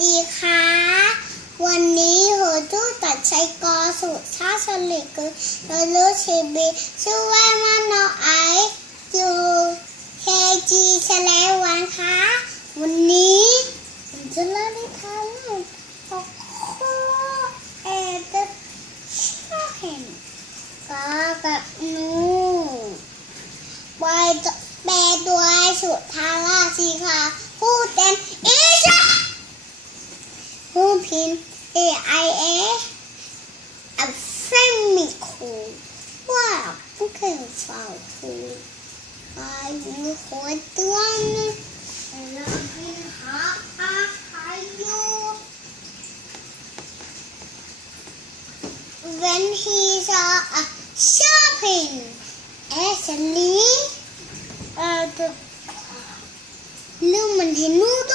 ดีค่ะ วันนี้โหทูตัดใช้กอสุชาสลิกคือเราลือกชีบีชื่อว่ามันโนไอยูเคจีแฉลงวันค่ะ วันนี้ผมจะเล่านิทานเรื่องโคโคเอเดชาเห็นก็กับนูบอยแปลด้วสุดทาราสีค่ะ พูดเป็นอี ผู้พิมพ์ A I A อัลเฟมิโคว่าผู้เคยฝ่าคูอายุหัวตัวนึงเราเป็นหาอายุ when he's uh, shopping actually เอ่อลืมมันเห็นหนูตั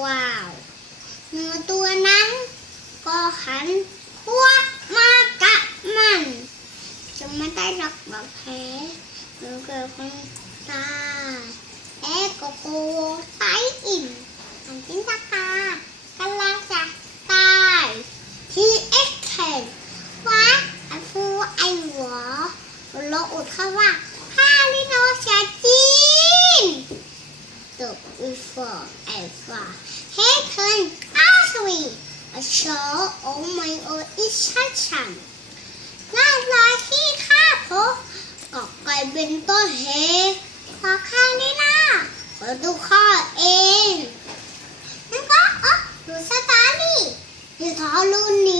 ระด้างจ้ะพี่ก็อลาวไอ้ไปโอ้โหพี่เอาวเนื้อตัวนั้น ก็หันพวกมากับมันจะไม่ได้รับบาดแผลหรือเกิดคนตายแอ๊กโกโกตายอิ่มอันจินตากากำลังจะตายที่เอ็กเทนว่าไอ้ฟูไอหัวโลอุดเข้าว่า stop before and far. Happen artery, a show of my own instruction. น่ารักที่ข้าพก็กลายเป็นต้นเหตุขอข้านี่นะขอดูข้อเองนั่นก็อ๋อดูสตาร์นี่อยู่ท้อรุ่นนี้